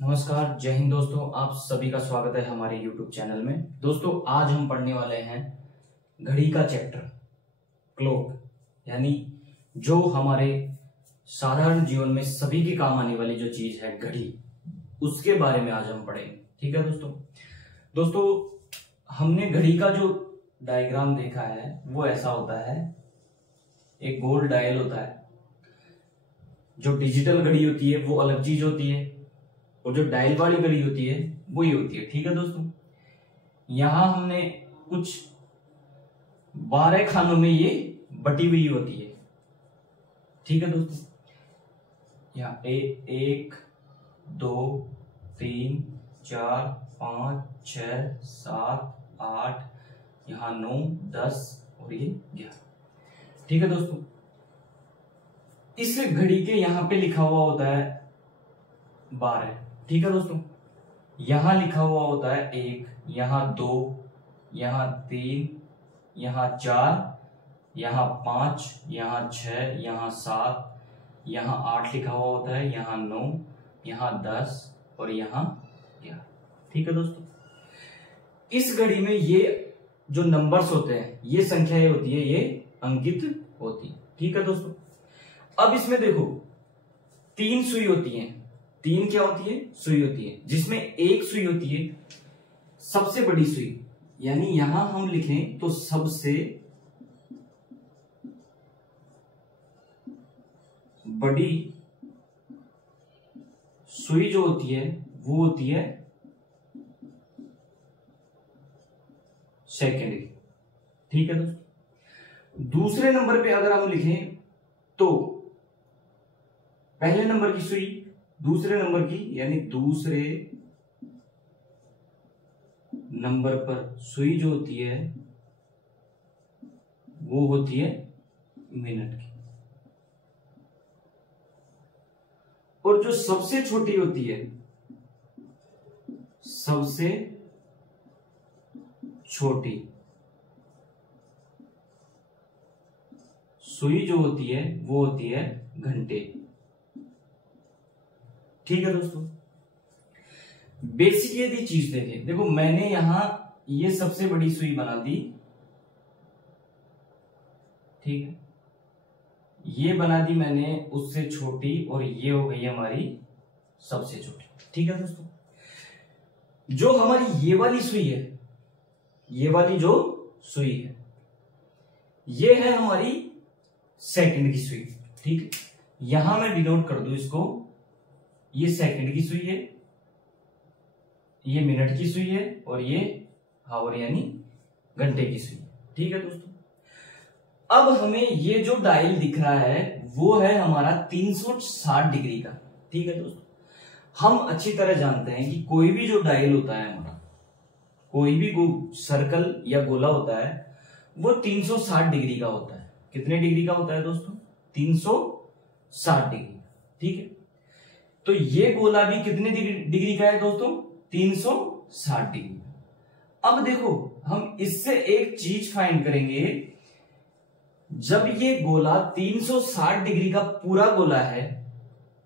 नमस्कार, जय हिंद दोस्तों। आप सभी का स्वागत है हमारे YouTube चैनल में। दोस्तों आज हम पढ़ने वाले हैं घड़ी का चैप्टर क्लॉक, यानी जो हमारे साधारण जीवन में सभी के काम आने वाली जो चीज है घड़ी, उसके बारे में आज हम पढ़ेंगे। ठीक है दोस्तों हमने घड़ी का जो डायग्राम देखा है वो ऐसा होता है, एक गोल डायल होता है। जो डिजिटल घड़ी होती है वो अलग चीज होती है और जो डायल वाली घड़ी होती है वो ये होती है। ठीक है दोस्तों, यहां हमने कुछ 12 खानों में ये बटी हुई होती है। ठीक है दोस्तों, यहाँ 1 2 3 4 5 6 7 8, यहाँ 9 10 और ये 11। ठीक है दोस्तों, इस घड़ी के यहां पे लिखा हुआ होता है 12। ठीक है दोस्तों, यहां लिखा हुआ होता है 1, यहां 2, यहां 3, यहां 4, यहां 5, यहां 6, यहां 7, यहां 8 लिखा हुआ होता है, यहां 9, यहां 10 और यहां 11। ठीक है दोस्तों, इस घड़ी में ये जो नंबर्स होते हैं, ये संख्याएं होती है, ये अंकित होती है। ठीक है दोस्तों, अब इसमें देखो 3 सुई होती हैं। 3 क्या होती है? सुई होती है, जिसमें एक सुई होती है सबसे बड़ी सुई, यानी यहां हम लिखें तो सबसे बड़ी सुई जो होती है वो होती है सेकेंड की। ठीक है दोस्तों, दूसरे नंबर पे अगर हम लिखें तो पहले नंबर की सुई दूसरे नंबर की, यानी दूसरे नंबर पर सुई जो होती है वो होती है मिनट की। और जो सबसे छोटी होती है, सबसे छोटी सुई जो होती है वो होती है घंटे। ठीक है दोस्तों, बेसिक यदि चीज देखें, देखो मैंने यहां ये सबसे बड़ी सुई बना दी। ठीक है, ये बना दी मैंने उससे छोटी, और ये हो गई हमारी सबसे छोटी। ठीक है दोस्तों, जो हमारी ये वाली सुई है, ये वाली जो सुई है, ये है हमारी सेकंड की सुई। ठीक है, यहां मैं डिनोट कर दूं इसको, ये सेकंड की सुई है, ये मिनट की सुई है, और ये हावर यानी घंटे की सुई। ठीक है दोस्तों, अब हमें ये जो डायल दिख रहा है वो है हमारा 360 डिग्री का। ठीक है दोस्तों, हम अच्छी तरह जानते हैं कि कोई भी जो डायल होता है हमारा, कोई भी सर्कल या गोला होता है वो 360 डिग्री का होता है। कितने डिग्री का होता है दोस्तों? 360 डिग्री। ठीक है, तो ये गोला भी कितने डिग्री का है दोस्तों? 360 डिग्री। अब देखो हम इससे एक चीज फाइंड करेंगे, जब ये गोला 360 डिग्री का पूरा गोला है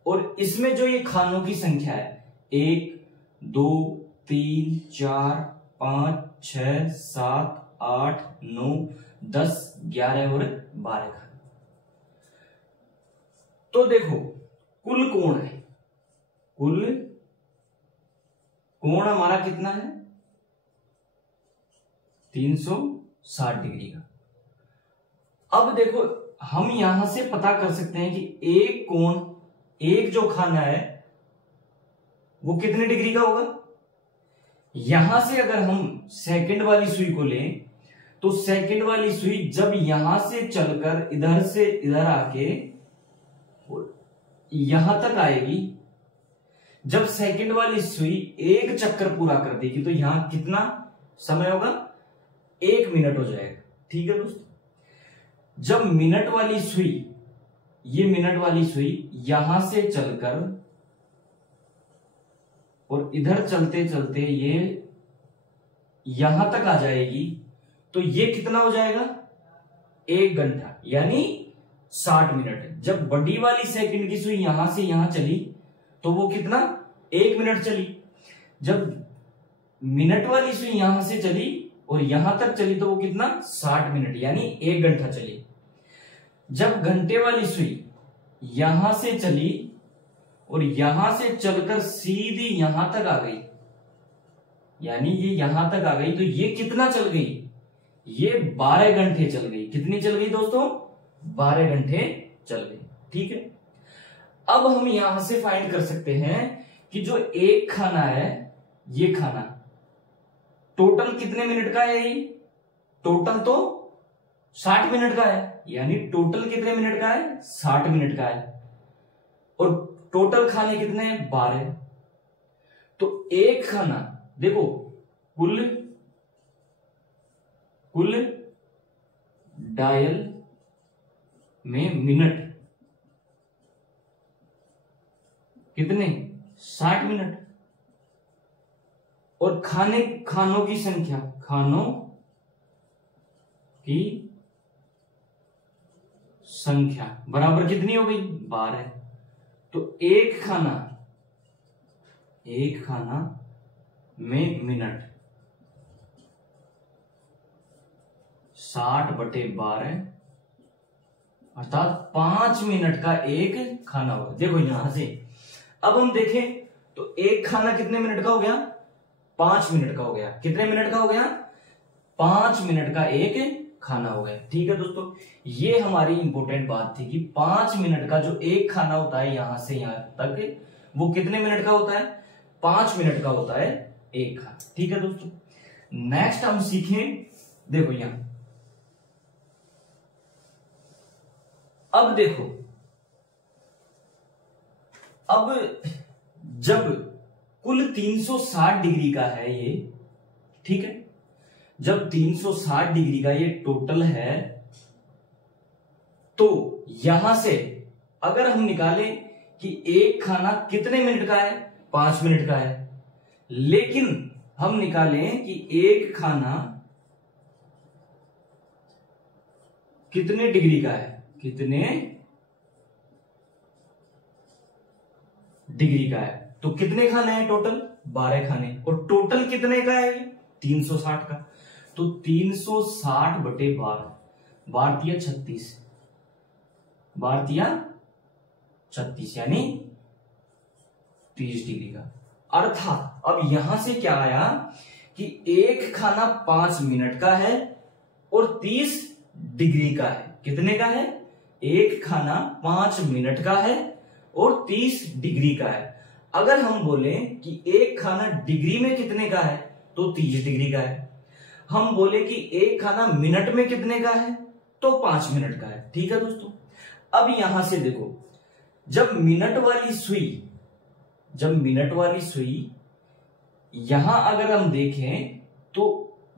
और इसमें जो ये खानों की संख्या है 1 2 3 4 5 6 7 8 9 10 11 और 12 खाने, तो देखो कुल कोण है, कुल कोण हमारा कितना है? 360 डिग्री का। अब देखो हम यहां से पता कर सकते हैं कि एक कोण, एक जो खाना है वो कितने डिग्री का होगा। यहां से अगर हम सेकंड वाली सुई को लें तो सेकंड वाली सुई जब यहां से चलकर इधर से इधर आके यहां तक आएगी, जब सेकंड वाली सुई एक चक्कर पूरा कर देगी तो यहां कितना समय होगा? 1 मिनट हो जाएगा। ठीक है दोस्तों, जब मिनट वाली सुई, ये मिनट वाली सुई यहां से चलकर और इधर चलते चलते ये यहां तक आ जाएगी, तो ये कितना हो जाएगा? 1 घंटा, यानी 60 मिनट। जब बड़ी वाली सेकंड की सुई यहां से यहां चली तो वो कितना? 1 मिनट चली। जब मिनट वाली सुई यहां से चली और यहां तक चली तो वो कितना 60 मिनट यानी 1 घंटा चली। जब घंटे वाली सुई यहां से चली और यहां से चलकर सीधी यहां तक आ गई, यानी ये यहां तक आ गई, तो ये कितना चल गई, ये 12 घंटे चल गई। कितनी चल गई दोस्तों, 12 घंटे चल गई। ठीक है, अब हम यहां से फाइंड कर सकते हैं कि जो एक खाना है, ये खाना टोटल कितने मिनट का है, ये टोटल तो 60 मिनट का है, यानी टोटल कितने मिनट का है, 60 मिनट का है। और टोटल खाने कितने हैं, 12। तो एक खाना देखो कुल डायल में मिनट कितने, 60 मिनट। और खानों की संख्या, खानों की संख्या बराबर कितनी हो गई, 12। तो एक खाना में मिनट 60/12 अर्थात 5 मिनट का एक खाना होगा। देखो यहां से अब हम देखें तो एक खाना कितने मिनट का हो गया, 5 मिनट का हो गया। कितने मिनट का हो गया, 5 मिनट का एक खाना हो गया। ठीक है दोस्तों, ये हमारी इंपॉर्टेंट बात थी कि 5 मिनट का जो एक खाना होता है यहां से यहां तक, वो कितने मिनट का होता है, 5 मिनट का होता है एक खाना। ठीक है दोस्तों, नेक्स्ट हम सीखें, देखो यहां अब देखो, अब जब कुल 360 डिग्री का है ये, ठीक है, जब 360 डिग्री का ये टोटल है, तो यहां से अगर हम निकालें कि एक खाना कितने मिनट का है, 5 मिनट का है, लेकिन हम निकालें कि एक खाना कितने डिग्री का है, कितने डिग्री का है, तो कितने खाने हैं टोटल, 12 खाने। और टोटल कितने का है, 360 का। तो 360/12 भारतीय 36, भारतीय 36 यानी 30 डिग्री का। अर्थात अब यहां से क्या आया कि एक खाना 5 मिनट का है और 30 डिग्री का है। कितने का है, एक खाना 5 मिनट का है और 30 डिग्री का है। अगर हम बोले कि एक खाना डिग्री में कितने का है, तो 30 डिग्री का है। हम बोले कि एक खाना मिनट में कितने का है, तो 5 मिनट का है। ठीक है दोस्तों, अब यहां से देखो, जब मिनट वाली सुई यहां अगर हम देखें तो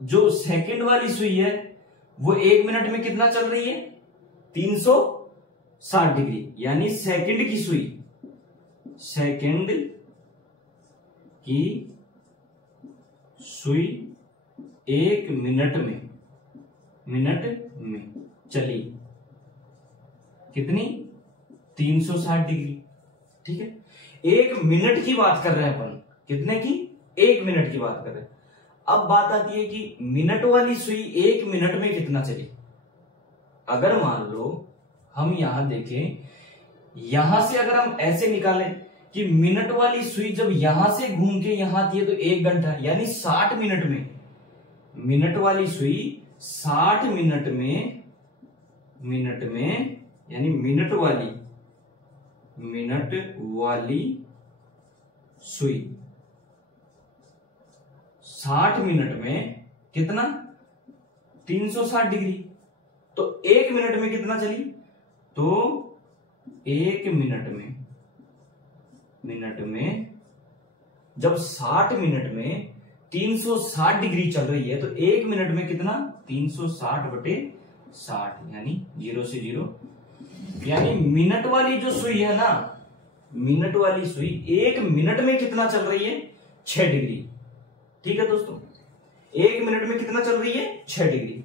जो सेकंड वाली सुई है वो 1 मिनट में कितना चल रही है, 360 डिग्री, यानी सेकंड की सुई 1 मिनट में चली कितनी, 360 डिग्री। ठीक है, 1 मिनट की बात कर रहे हैं अपन, कितने की, 1 मिनट की बात कर रहे हैं। अब बात आती है कि मिनट वाली सुई 1 मिनट में कितना चली। अगर मान लो हम यहां देखें, यहां से अगर हम ऐसे निकालें कि मिनट वाली सुई जब यहां से घूम के यहां आती है तो 1 घंटा, यानी 60 मिनट में, मिनट वाली सुई 60 मिनट में यानी मिनट वाली सुई 60 मिनट में कितना, 360 डिग्री। तो 1 मिनट में कितना चली, तो 1 मिनट में जब 60 मिनट में 360 डिग्री चल रही है तो 1 मिनट में कितना, 360/60 यानी 0 से 0, यानी मिनट वाली जो सुई है ना, मिनट वाली सुई 1 मिनट में कितना चल रही है, 6 डिग्री। ठीक है दोस्तों, 1 मिनट में कितना चल रही है, 6 डिग्री।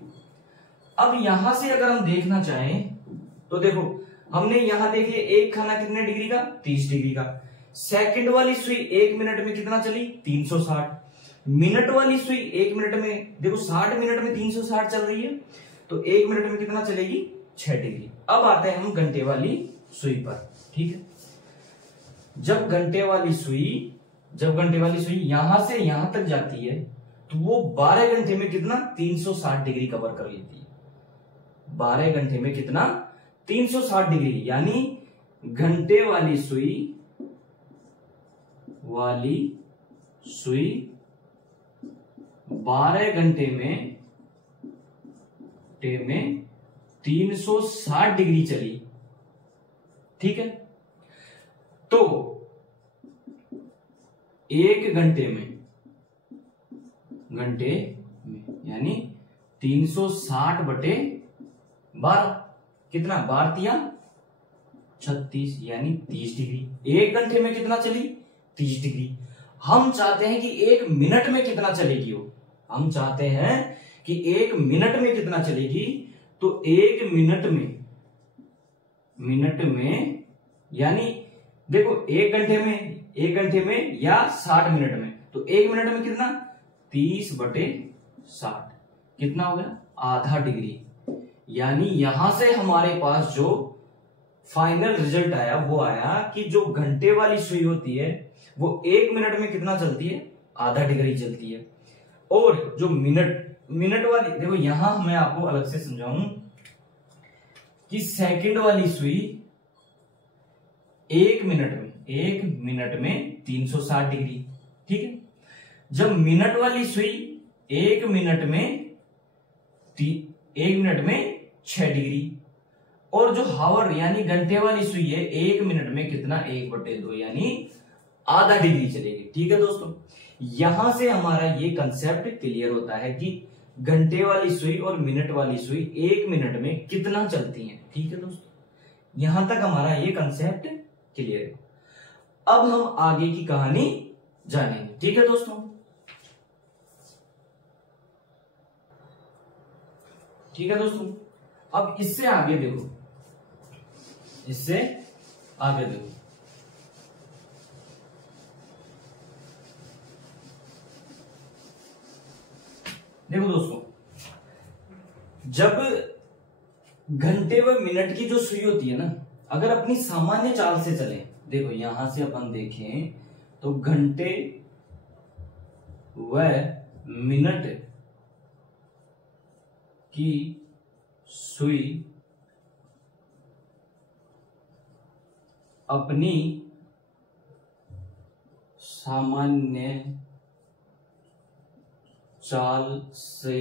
अब यहां से अगर हम देखना चाहें तो देखो, हमने यहां देखिए एक खाना कितने डिग्री का, 30 डिग्री का। सेकंड वाली सुई 1 मिनट में कितना चली 360, मिनट वाली सुई 1 मिनट में देखो 60 मिनट में 360 चल रही है, तो 1 मिनट में कितना चलेगी 6 डिग्री। अब आते हैं हम घंटे वाली सुई पर, ठीक है। जब घंटे वाली सुई यहां से यहां तक जाती है तो वो 12 घंटे में कितना 360 डिग्री कवर कर लेती है। 12 घंटे में कितना 360 डिग्री, यानी घंटे वाली सुई 12 घंटे में 360 डिग्री चली, ठीक है। तो 1 घंटे में यानी 360 बटे 12, कितना 12 तिया 36 यानी 30 डिग्री। 1 घंटे में कितना चली 30 डिग्री। हम चाहते हैं कि 1 मिनट में कितना चलेगी वो, हम चाहते हैं कि 1 मिनट में कितना चलेगी, तो 1 मिनट में यानी देखो 1 घंटे में या 60 मिनट में, तो 1 मिनट में कितना 30 बटे 60 कितना हो गया आधा डिग्री। यानी यहां से हमारे पास जो फाइनल रिजल्ट आया वो आया कि जो घंटे वाली सुई होती है वो 1 मिनट में कितना चलती है आधा डिग्री चलती है, और जो मिनट वाली देखो यहां मैं आपको अलग से समझाऊं कि सेकंड वाली सुई 1 मिनट में 360 डिग्री, ठीक है। जब मिनट वाली सुई 1 मिनट में 6 डिग्री, और जो हावर यानी घंटे वाली सुई है 1 मिनट में कितना 1/2 यानी आधा डिग्री चलेगी, ठीक है दोस्तों। यहां से हमारा ये कंसेप्ट क्लियर होता है कि घंटे वाली सुई और मिनट वाली सुई 1 मिनट में कितना चलती हैं, ठीक है दोस्तों। यहां तक हमारा ये कंसेप्ट क्लियर है। अब हम आगे की कहानी जानेंगे, ठीक है दोस्तों। ठीक है दोस्तों, अब इससे आगे देखो, देखो दोस्तों, जब घंटे व मिनट की जो सुई होती है ना, अगर अपनी सामान्य चाल से चले, देखो यहां से अपन देखें तो घंटे व मिनट की सुई अपनी सामान्य चाल से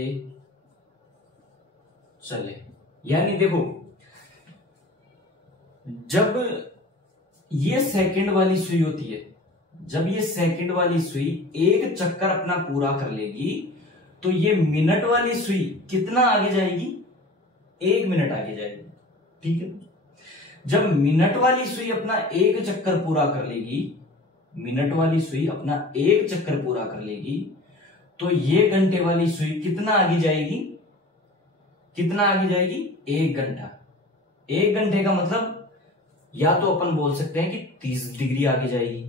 चले, यानी देखो जब ये सेकंड वाली सुई होती है, जब ये सेकंड वाली सुई एक चक्कर अपना पूरा कर लेगी तो ये मिनट वाली सुई कितना आगे जाएगी 1 मिनट आगे जाएगी, ठीक है। जब मिनट वाली सुई अपना एक चक्कर पूरा कर लेगी, मिनट वाली सुई अपना एक चक्कर पूरा कर लेगी, तो ये घंटे वाली सुई कितना आगे जाएगी, कितना आगे जाएगी 1 घंटा। 1 घंटे का मतलब या तो अपन बोल सकते हैं कि 30 डिग्री आगे जाएगी,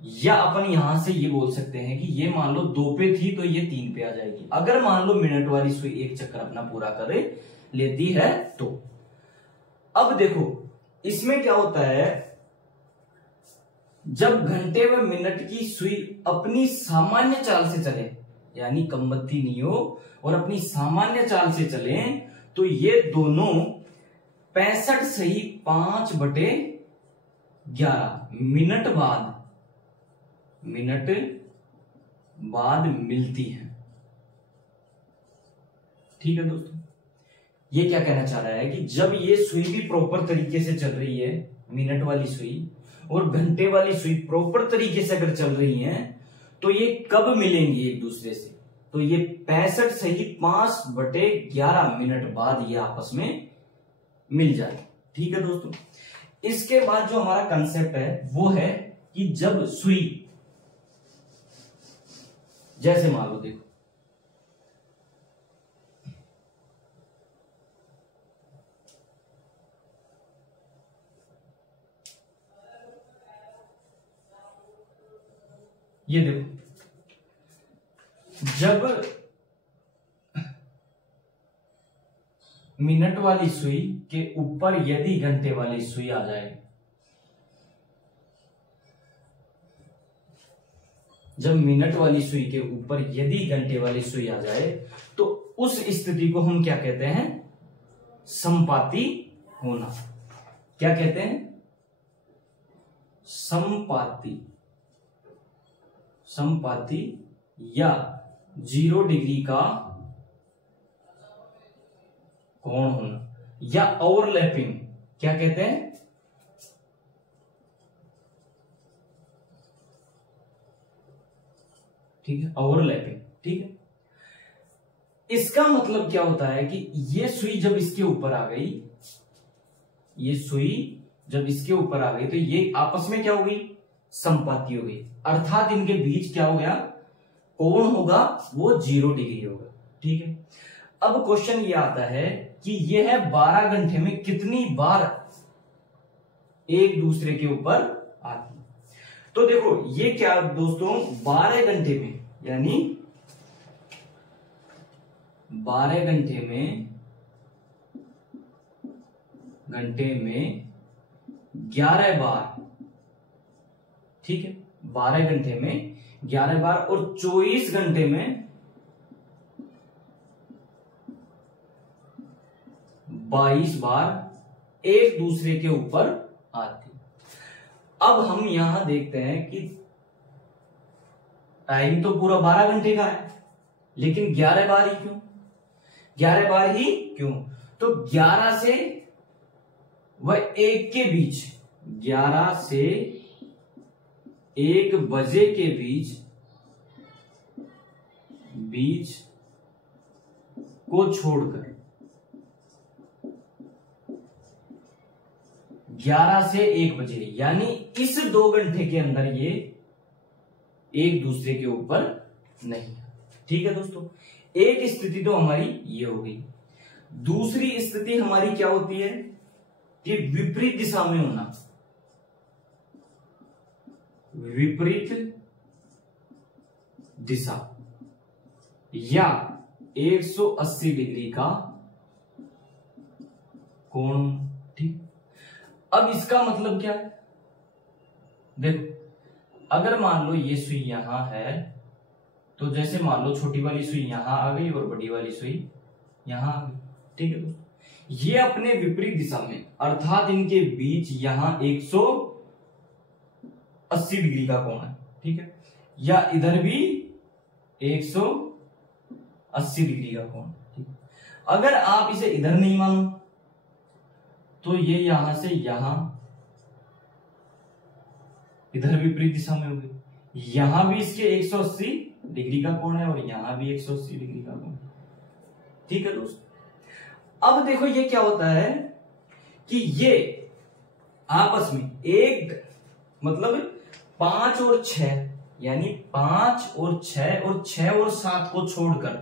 या अपन यहां से ये बोल सकते हैं कि ये मान लो 2 पे थी तो ये 3 पे आ जाएगी, अगर मान लो मिनट वाली सुई एक चक्कर अपना पूरा कर लेती है तो। अब देखो इसमें क्या होता है, जब घंटे व मिनट की सुई अपनी सामान्य चाल से चले, यानी कमबत्ती नहीं हो और अपनी सामान्य चाल से चले, तो ये दोनों 65 सही 5/11 मिनट बाद मिलती है, ठीक है दोस्तों। ये क्या कहना चाह रहा है कि जब ये सुई भी प्रॉपर तरीके से चल रही है, मिनट वाली सुई और घंटे वाली सुई प्रॉपर तरीके से अगर चल रही हैं, तो ये कब मिलेंगी एक दूसरे से, तो ये 65 सही 5/11 मिनट बाद ये आपस में मिल जाए, ठीक है दोस्तों। इसके बाद जो हमारा कंसेप्ट है वो है कि जब सुई, जैसे मान लो देखो ये देखो, जब मिनट वाली सुई के ऊपर यदि घंटे वाली सुई आ जाए, जब मिनट वाली सुई के ऊपर यदि घंटे वाली सुई आ जाए तो उस स्थिति को हम क्या कहते हैं? समपाती होना। क्या कहते हैं? समपाती। समपाती या 0 डिग्री का कोण होना, या ओवरलैपिंग। क्या कहते हैं? ठीक है, ओवरलैपिंग। ठीक है, इसका मतलब क्या होता है कि ये सुई जब इसके ऊपर आ गई, ये सुई जब इसके ऊपर आ गई तो ये आपस में क्या हो गई? समपाती हो गई। अर्थात इनके बीच क्या हो गया? कोण होगा वो 0 डिग्री होगा। ठीक है, अब क्वेश्चन ये आता है कि यह 12 घंटे में कितनी बार एक दूसरे के ऊपर आती है। तो देखो ये क्या दोस्तों, 12 घंटे में, यानी 12 घंटे में 11 बार। ठीक है, 12 घंटे में 11 बार और 24 घंटे में 22 बार एक दूसरे के ऊपर आती। अब हम यहां देखते हैं कि टाइम तो पूरा 12 घंटे का है, लेकिन 11 बार ही क्यों? 11 बार ही क्यों? तो 11 से वह 1 के बीच, 11 से 1 बजे के बीच को छोड़कर 11 से 1 बजे, यानी इस 2 घंटे के अंदर ये एक दूसरे के ऊपर नहीं। ठीक है दोस्तों, एक स्थिति तो हमारी ये हो गई। दूसरी स्थिति हमारी क्या होती है कि विपरीत दिशा में होना। विपरीत दिशा या 180 डिग्री का कोण। ठीक, अब इसका मतलब क्या है? देखो, अगर मान लो ये सुई यहां है, तो जैसे मान लो छोटी वाली सुई यहां आ गई और बड़ी वाली सुई यहां आ गई। ठीक है दोस्तों, ये अपने विपरीत दिशा में, अर्थात इनके बीच यहां 180 डिग्री का कोण है। ठीक है, या इधर भी 180 डिग्री का कोण। ठीक है, अगर आप इसे इधर नहीं मानो तो ये यहां से यहां इधर विपरीत दिशा में हो गई। यहां भी इसके 180 डिग्री का कोण है और यहां भी 180 डिग्री का कोण। ठीक है दोस्तों, अब देखो ये क्या होता है कि ये आपस में एक, मतलब 5 और 6, यानी 5 और 6 और 6 और 7 को छोड़कर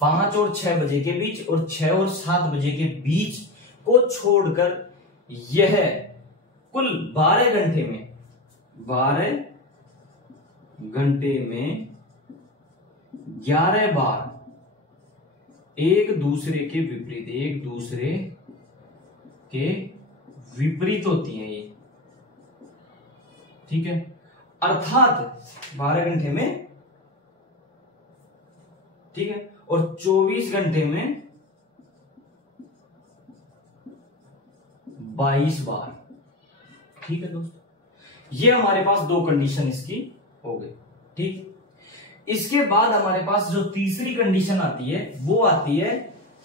5 और 6 बजे के बीच और 6 और 7 बजे के बीच को छोड़कर यह कुल 12 घंटे में 11 बार एक दूसरे के विपरीत होती हैं ये। ठीक है, अर्थात 12 घंटे में, ठीक है, और 24 घंटे में 22 बार। ठीक है दोस्तों, ये हमारे पास 2 कंडीशन इसकी हो गई। ठीक, इसके बाद हमारे पास जो तीसरी कंडीशन आती है वो आती है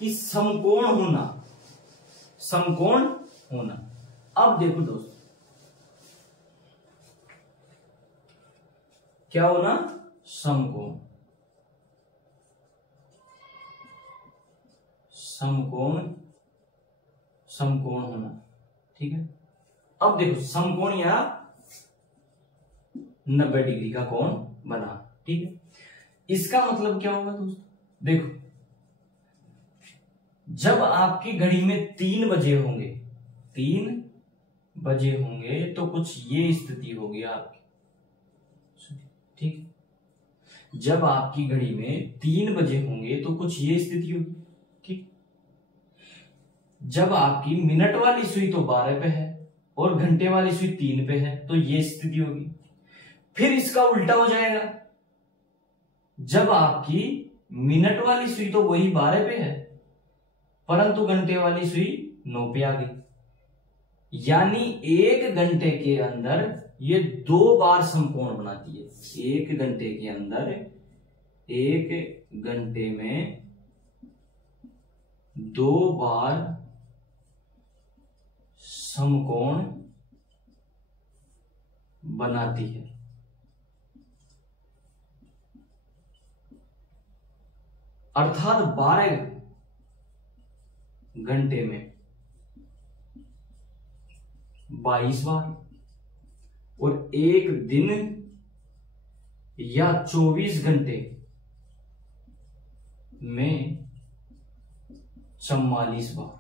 कि समकोण होना। समकोण होना, अब देखो दोस्तों क्या होना? समकोण। समकोण होना। ठीक है, अब देखो समकोण या 90 डिग्री का कोण बना। ठीक है, इसका मतलब क्या होगा दोस्तों? देखो, जब आपकी घड़ी में 3 बजे होंगे तो कुछ ये स्थिति होगी आपकी। ठीक, जब आपकी घड़ी में 3 बजे होंगे तो कुछ ये स्थिति होगी। ठीक, जब आपकी मिनट वाली सुई तो 12 पे है और घंटे वाली सुई 3 पे है तो ये स्थिति होगी। फिर इसका उल्टा हो जाएगा, जब आपकी मिनट वाली सुई तो वही 12 पे है परंतु घंटे वाली सुई 9 पे आ गई, यानी 1 घंटे के अंदर ये 2 बार समकोण बनाती है। 1 घंटे के अंदर, 1 घंटे में 2 बार समकोण बनाती है। अर्थात 12 घंटे में 22 बार और 1 दिन या 24 घंटे में 44 बार।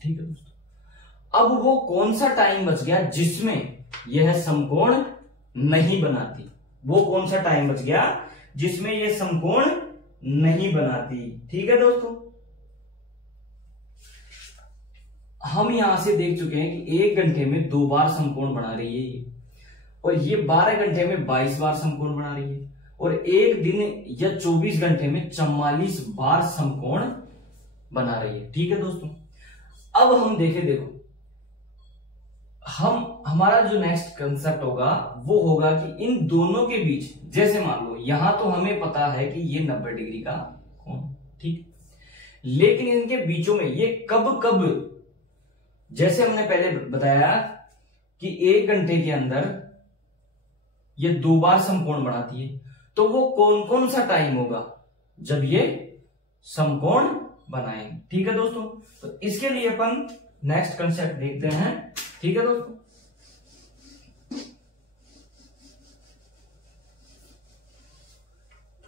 ठीक है दोस्तों, अब वो कौन सा टाइम बच गया जिसमें यह समकोण नहीं बनाती? वो कौन सा टाइम बच गया जिसमें यह समकोण नहीं बनाती? ठीक है दोस्तों, हम यहां से देख चुके हैं कि 1 घंटे में 2 बार समकोण बना रही है ये, और ये 12 घंटे में 22 बार समकोण बना रही है, और 1 दिन या 24 घंटे में 44 बार समकोण बना रही है। ठीक है दोस्तों, अब हम देखो हमारा जो नेक्स्ट कंसेप्ट होगा वो होगा कि इन दोनों के बीच, जैसे मान लो यहां तो हमें पता है कि ये 90 डिग्री का कोण, ठीक, लेकिन इनके बीचों में ये कब, जैसे हमने पहले बताया कि 1 घंटे के अंदर ये 2 बार समकोण बनाती है, तो वो कौन सा टाइम होगा जब ये समकोण बनाएंगे। ठीक है दोस्तों, तो इसके लिए अपन नेक्स्ट कंसेप्ट देखते हैं। ठीक है दोस्तों,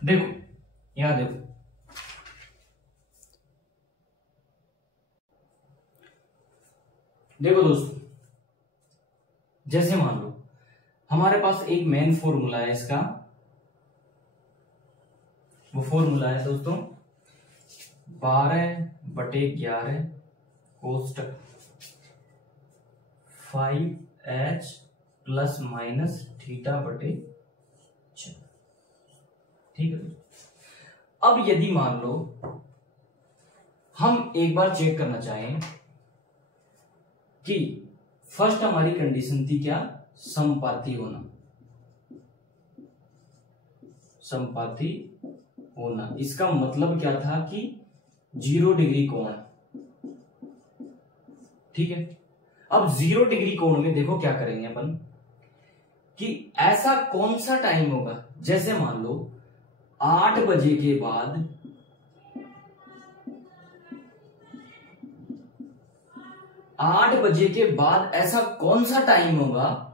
देखो यहां देखो दोस्तों, जैसे मान लो हमारे पास एक मेन फॉर्मूला है इसका, वो फॉर्मूला है दोस्तों 12/11 कोष्टक 5h प्लस माइनस θ/4। ठीक है, अब यदि मान लो हम एक बार चेक करना चाहें कि फर्स्ट हमारी कंडीशन थी क्या, समपाती होना, समपाती होना, इसका मतलब क्या था कि 0 डिग्री कोण। ठीक है, अब 0 डिग्री कोण में देखो क्या करेंगे अपन कि ऐसा कौन सा टाइम होगा, जैसे मान लो 8 बजे के बाद 8 बजे के बाद ऐसा कौन सा टाइम होगा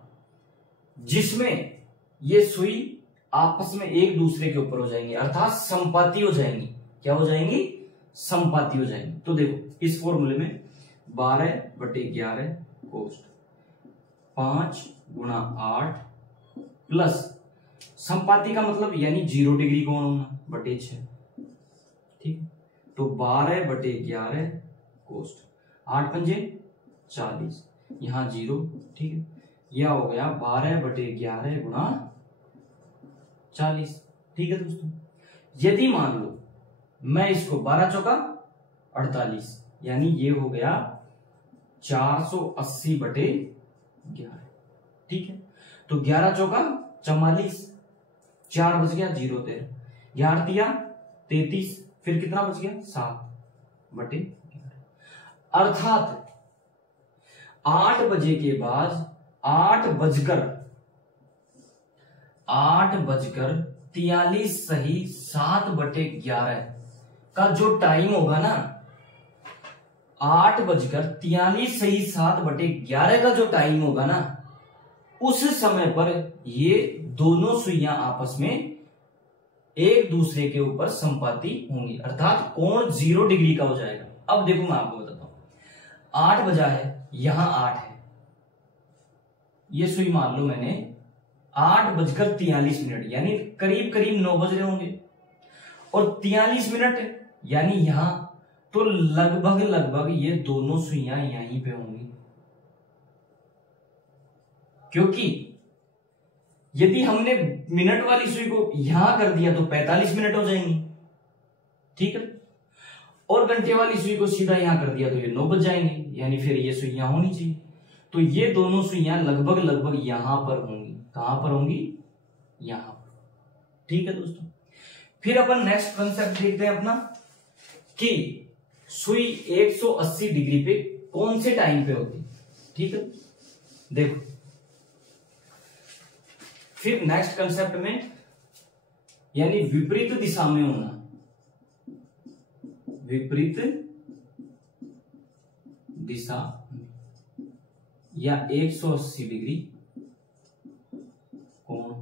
जिसमें ये सुई आपस में एक दूसरे के ऊपर हो जाएंगी, अर्थात समपाती हो जाएंगी। क्या हो जाएंगी? समपाती हो जाएंगी। तो देखो इस फॉर्मूले में 12/11 कोष्ट 5 गुणा 8 प्लस समपाती का मतलब यानी 0 डिग्री कोण होना बटे 6। ठीक, तो 12/11 कोष्ट 8 पंजे 40, यहां 0। ठीक है, यह हो गया 12/11 गुणा 40। ठीक है दोस्तों, यदि मान लो मैं इसको 12 चौका 48, यानी ये हो गया 480/11। ठीक है, तो 11 चौका 44, 4 बच गया 0 13, 11 तिया 33, फिर कितना बच गया 7/11। अर्थात 8 बजे के बाद 8:43 सही 7/11 का जो टाइम होगा ना, 8:43 सही 7/11 का जो टाइम होगा ना, उस समय पर ये दोनों सुइयां आपस में एक दूसरे के ऊपर संपाती होंगी, अर्थात कोण 0 डिग्री का हो जाएगा। अब देखो मैं आपको बताता हूं, 8 बजा है, यहां 8 है, ये सुई मान लो मैंने 8:43, यानी करीब करीब 9 बज रहे होंगे। और 43 मिनट यानी यहां तो लगभग लगभग ये दोनों सुइयां यहीं पे होंगी, क्योंकि यदि हमने मिनट वाली सुई को यहां कर दिया तो 45 मिनट हो जाएंगी, ठीक है। और घंटे वाली सुई को सीधा यहां कर दिया तो ये 9 बज जाएंगे, यानी फिर ये सुइयां होनी चाहिए। तो ये दोनों सुइयां लगभग लगभग यहां पर होंगी। कहां पर होंगी? यहां पर, ठीक है दोस्तों। फिर अपन नेक्स्ट कंसेप्ट देखते हैं अपना कि सुई 180 डिग्री पे कौन से टाइम पे होती, ठीक है। देखो फिर नेक्स्ट कंसेप्ट में, यानी विपरीत दिशा में होना, विपरीत दिशा या 180 डिग्री कोण,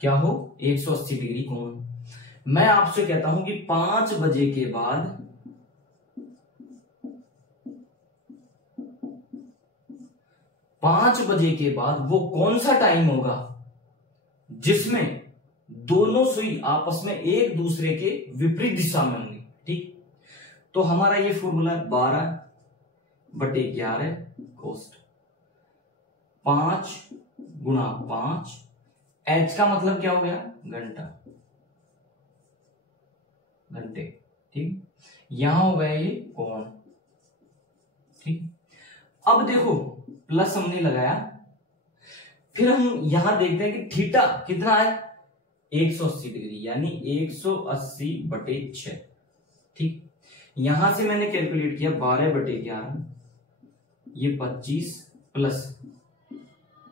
क्या हो? 180 डिग्री कोण। मैं आपसे कहता हूं कि 5 बजे के बाद 5 बजे के बाद वो कौन सा टाइम होगा जिसमें दोनों सुई आपस में एक दूसरे के विपरीत दिशा में होंगी, ठीक। तो हमारा ये फॉर्मूला है 12/11 कोस्ट 5 गुणा 5। एच का मतलब क्या हो गया? घंटा, घंटे, ठीक। यहां हो गया ये कोण, ठीक। अब देखो प्लस हमने लगाया, फिर हम यहां देखते हैं कि थीटा कितना है? 180 डिग्री, यानी 180/6, ठीक। यहां से मैंने कैलकुलेट किया 12/11, ये 25 प्लस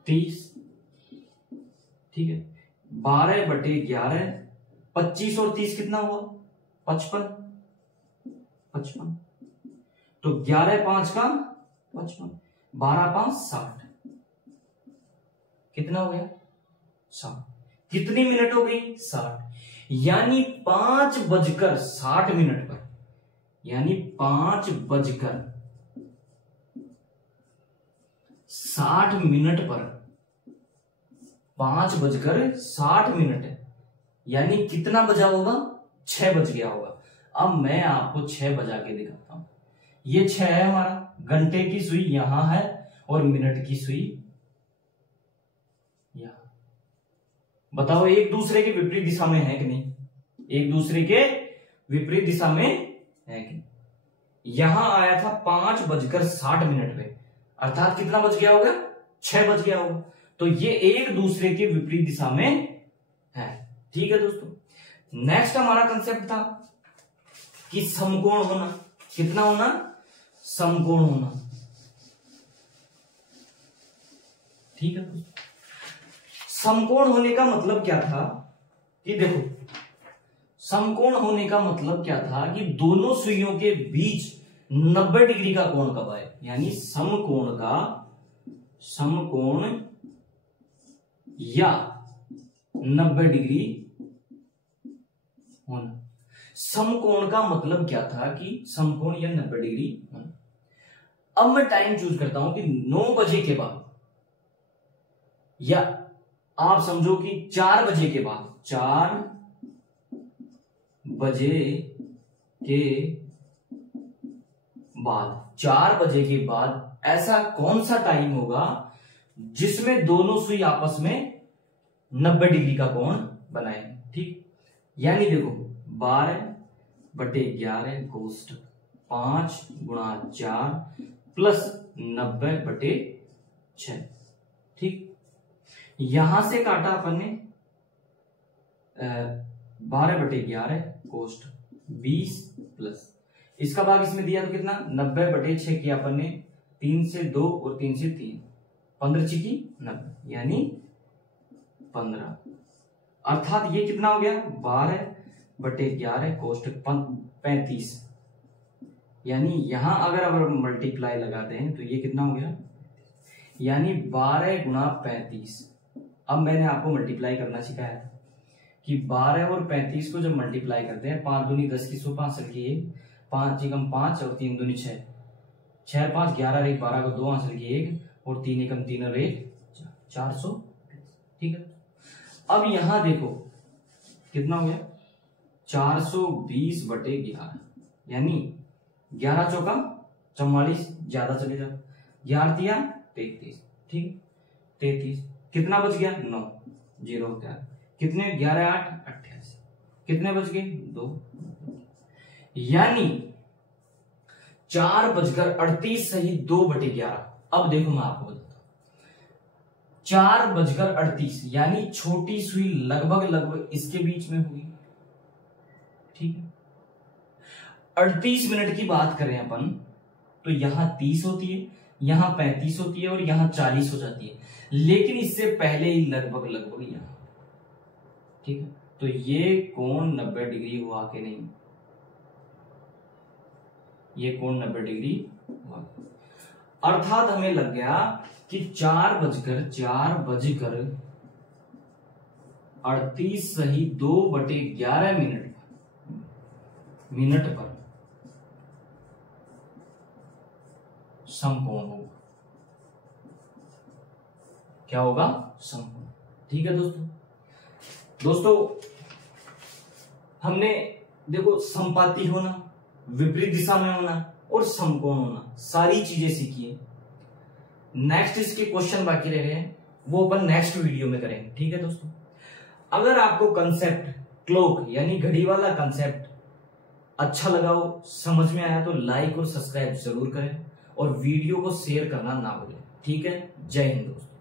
30, ठीक है। 12/11, 25 और 30 कितना हुआ? 55, 55। तो 11×5 का 55, 12×5 60, कितना हो गया? 60। कितनी मिनट हो गई? 60। यानी 5:60 पर, यानी 5:60 पर, 5:60, यानी कितना बजा होगा? 6 बज गया होगा। अब मैं आपको 6 बजा के दिखाता हूं। ये 6 है हमारा, घंटे की सुई यहां है और मिनट की सुई यहां। बताओ एक दूसरे के विपरीत दिशा में है कि नहीं? एक दूसरे के विपरीत दिशा में है कि नहीं? यहां आया था 5:60 पे, अर्थात कितना बज गया होगा? 6 बज गया होगा। तो ये एक दूसरे के विपरीत दिशा में है, ठीक है दोस्तों। नेक्स्ट हमारा कंसेप्ट था कि समकोण होना। कितना होना? समकोण होना, ठीक है दोस्तों। समकोण होने का मतलब क्या था कि देखो, समकोण होने का मतलब क्या था कि दोनों सुइयों के बीच 90 डिग्री का कोण कब आए, यानी समकोण या 90 डिग्री होना। समकोण का मतलब क्या था कि समकोण या 90 डिग्री होना। अब मैं टाइम चूज करता हूं कि 9 बजे के बाद, या आप समझो कि 4 बजे के बाद, 4 बजे के बाद, 4 बजे के बाद ऐसा कौन सा टाइम होगा जिसमें दोनों सुई आपस में 90 डिग्री का कोण बनाए, ठीक। यानी देखो 12/11 गोस्ट 5 गुणा 4 प्लस 90/6, ठीक। यहां से काटा अपन ने 12/11 कोष्ट 20 प्लस इसका भाग इसमें दिया तो कितना? 90/6 किया अपन ने, 3 से 2 और 3 से 3, 15 चिकी 90, यानी 15। अर्थात ये कितना हो गया? 12/11 कोष्ट 35, यानी यहां अगर मल्टीप्लाई लगाते हैं तो ये कितना हो गया? यानी 12 गुणा 35। अब मैंने आपको मल्टीप्लाई करना सिखाया था कि 12 और 35 को जब मल्टीप्लाई करते हैं, 5 दूनी 10 की 100, 5 की 1, 5 एकम 5 और 3 दूनी 6, 6 5 11 और 1 12 को 2 आंसर की 1 और 3 एकम 3 और 1 400, ठीक है। अब यहां देखो कितना हो गया 420/11, यानी 11 चौका 44, ज्यादा चले जाओ, 11 दिया 33, ठीक 33, कितना बच गया 9, 0 होता है, कितने 11 8 88, कितने बच गए 2, यानी 4:38 सही 2/11। अब देखो मैं आपको बताता हूं 4:38, यानी छोटी सुई लगभग इसके बीच में हुई, ठीक है। 38 मिनट की बात करें अपन तो यहां 30 होती है, यहां 35 होती है और यहां 40 हो जाती है, लेकिन इससे पहले ही लगभग यहां, ठीक है। तो ये कोण 90 डिग्री हुआ कि नहीं, ये कोण 90 डिग्री हुआ, अर्थात हमें लग गया कि 4:38 सही 2/11 मिनट पर समकोण होगा। क्या होगा? समकोण। ठीक है दोस्तों हमने देखो समपाती होना, विपरीत दिशा में होना और समकोण होना, सारी चीजें सीखी है। नेक्स्ट इसके क्वेश्चन बाकी रह गए हैं, वो अपन नेक्स्ट वीडियो में करेंगे। ठीक है दोस्तों, अगर आपको कंसेप्ट क्लॉक यानी घड़ी वाला कंसेप्ट अच्छा लगा हो, समझ में आया, तो लाइक और सब्सक्राइब जरूर करें और वीडियो को शेयर करना ना भूलें। ठीक है, जय हिंद दोस्तों।